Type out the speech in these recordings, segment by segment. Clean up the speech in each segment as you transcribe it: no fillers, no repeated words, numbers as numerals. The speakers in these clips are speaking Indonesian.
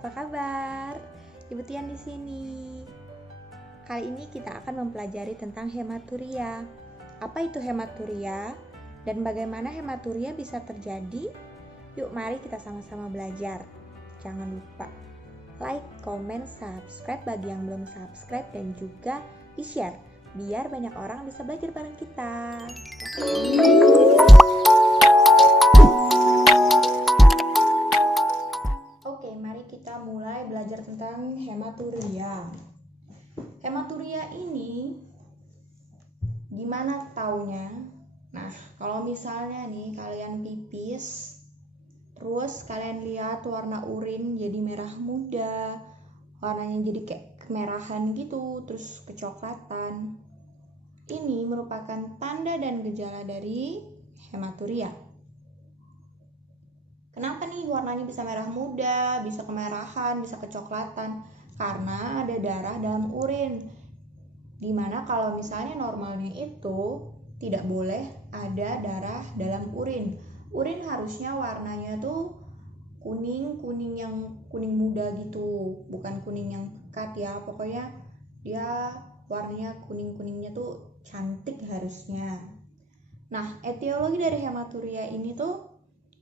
apa kabar? Ibu Tian di sini. Kali ini kita akan mempelajari tentang hematuria. Apa itu hematuria dan bagaimana hematuria bisa terjadi? Yuk mari kita sama-sama belajar. Jangan lupa like, comment, subscribe bagi yang belum subscribe dan juga di-share biar banyak orang bisa belajar bareng kita. Oke, mari kita mulai belajar tentang hematuria. Hematuria ini gimana taunya? Nah, kalau misalnya nih kalian pipis, terus kalian lihat warna urin jadi merah muda, warnanya jadi kayak kemerahan gitu, terus kecoklatan. Ini merupakan tanda dan gejala dari hematuria. Kenapa nih warnanya bisa merah muda, bisa kemerahan, bisa kecoklatan? Karena ada darah dalam urin. Dimana kalau misalnya normalnya itu tidak boleh ada darah dalam urin. Urin harusnya warnanya tuh kuning yang kuning muda gitu, bukan kuning yang pekat ya. Pokoknya dia warnanya kuningnya tuh cantik harusnya. Nah, etiologi dari hematuria ini tuh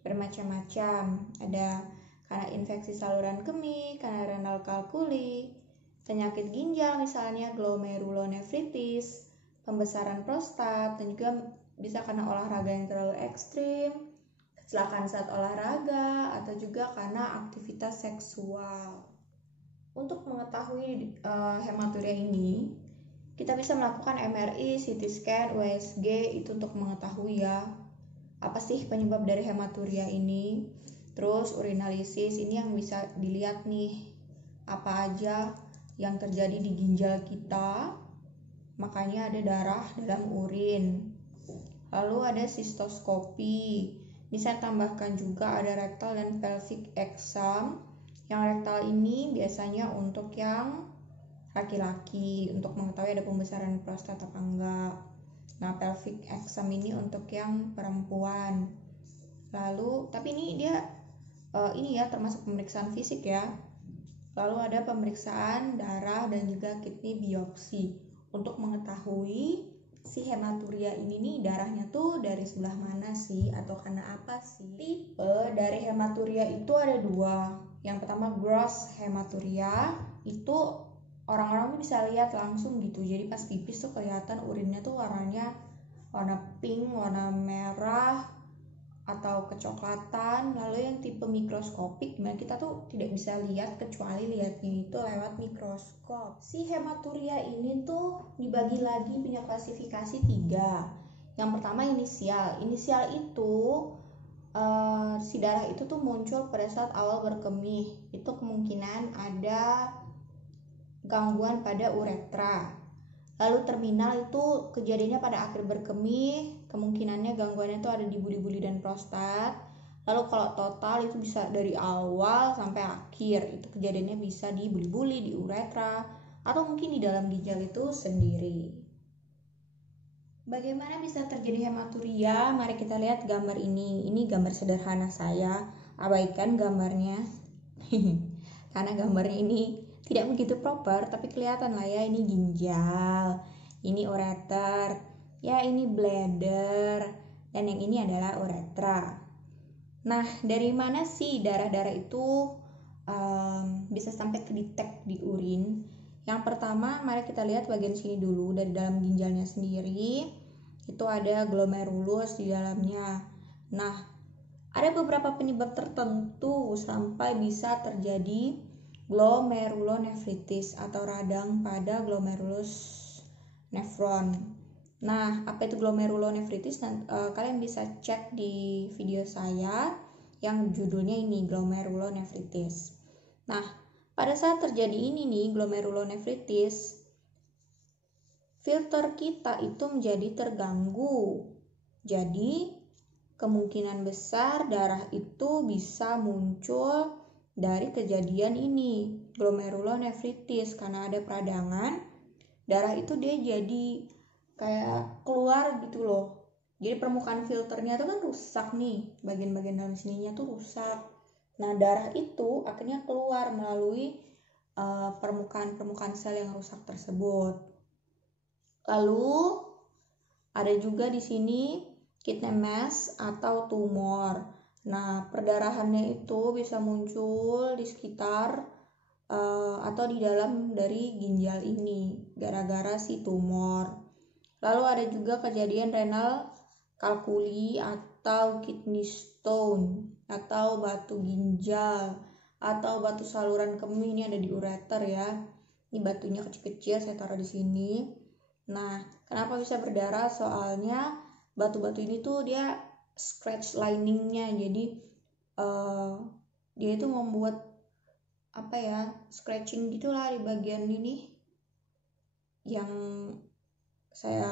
bermacam-macam. Ada karena infeksi saluran kemih, karena renal kalkuli, penyakit ginjal misalnya glomerulonefritis, pembesaran prostat, dan juga bisa karena olahraga yang terlalu ekstrim, kecelakaan saat olahraga, atau juga karena aktivitas seksual. Untuk mengetahui hematuria ini, kita bisa melakukan MRI, CT scan, USG itu untuk mengetahui ya apa sih penyebab dari hematuria ini. Terus urinalisis ini yang bisa dilihat nih apa aja yang terjadi di ginjal kita, makanya ada darah dalam urin. Lalu ada sistoskopi, bisa tambahkan juga ada rectal dan pelvic exam. Yang rectal ini biasanya untuk yang laki-laki, untuk mengetahui ada pembesaran prostat apa enggak. Nah, pelvic exam ini untuk yang perempuan. Lalu, tapi ini dia ini ya termasuk pemeriksaan fisik ya. Lalu ada pemeriksaan darah dan juga kidney biopsi untuk mengetahui si hematuria ini nih darahnya tuh dari sebelah mana sih atau karena apa sih. Tipe dari hematuria itu ada dua. Yang pertama gross hematuria, itu orang-orang tuh bisa lihat langsung gitu. Jadi pas pipis tuh kelihatan urinnya tuh warnanya warna pink, warna merah atau kecoklatan. Lalu yang tipe mikroskopik, dimana kita tuh tidak bisa lihat kecuali lihatnya itu lewat mikroskop. Si hematuria ini tuh dibagi lagi, punya klasifikasi 3. Yang pertama inisial. Inisial itu si darah itu tuh muncul pada saat awal berkemih. Itu kemungkinan ada gangguan pada uretra. Lalu terminal itu kejadiannya pada akhir berkemih, kemungkinannya gangguannya itu ada di buli-buli dan prostat. Lalu kalau total itu bisa dari awal sampai akhir, itu kejadiannya bisa di buli-buli, di uretra, atau mungkin di dalam ginjal itu sendiri. Bagaimana bisa terjadi hematuria? Mari kita lihat gambar ini. Ini gambar sederhana saya, abaikan gambarnya karena gambarnya ini tidak begitu proper, tapi kelihatan lah ya, ini ginjal, ini ureter, ya ini bladder, dan yang ini adalah uretra. Nah, dari mana sih darah-darah itu bisa sampai kedetek di urin? Yang pertama, mari kita lihat bagian sini dulu, dari dalam ginjalnya sendiri, itu ada glomerulus di dalamnya. Nah, ada beberapa penyebab tertentu sampai bisa terjadi glomerulonefritis atau radang pada glomerulus nefron. Nah, apa itu glomerulonefritis? Kalian bisa cek di video saya yang judulnya ini, glomerulonefritis. Nah, pada saat terjadi ini nih, glomerulonefritis, filter kita itu menjadi terganggu. Jadi, kemungkinan besar darah itu bisa muncul dari kejadian ini, glomerulonefritis, karena ada peradangan, darah itu dia jadi kayak keluar gitu loh. Jadi permukaan filternya itu kan rusak nih, bagian-bagian dalam sininya tuh rusak. Nah, darah itu akhirnya keluar melalui permukaan sel yang rusak tersebut. Lalu ada juga di sini kidney mass atau tumor. Nah, perdarahannya itu bisa muncul di sekitar atau di dalam dari ginjal ini gara-gara si tumor. Lalu ada juga kejadian renal kalkuli atau kidney stone atau batu ginjal atau batu saluran kemih. Ini ada di ureter ya. Ini batunya kecil-kecil, saya taruh di sini. Nah, kenapa bisa berdarah? Soalnya batu-batu ini tuh dia scratch liningnya, jadi dia itu membuat scratching gitulah di bagian ini yang saya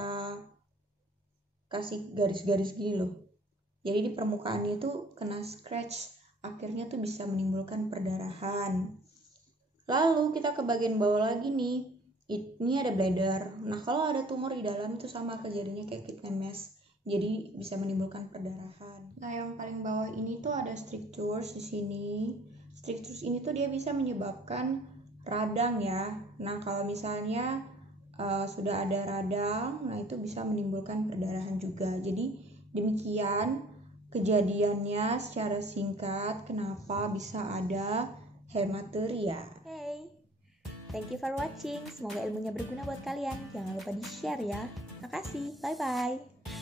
kasih garis-garis gini loh. Jadi di permukaannya itu kena scratch, akhirnya tuh bisa menimbulkan perdarahan. Lalu kita ke bagian bawah lagi nih, ini ada bladder. Nah, kalau ada tumor di dalam itu sama kejadiannya kayak kidney mass, jadi bisa menimbulkan perdarahan. Nah, yang paling bawah ini tuh ada strictures di sini. Strictures ini tuh dia bisa menyebabkan radang ya. Nah, kalau misalnya sudah ada radang, nah itu bisa menimbulkan perdarahan juga. Jadi demikian kejadiannya secara singkat kenapa bisa ada hematuria. Hey, thank you for watching. Semoga ilmunya berguna buat kalian. Jangan lupa di-share ya. Makasih, bye-bye.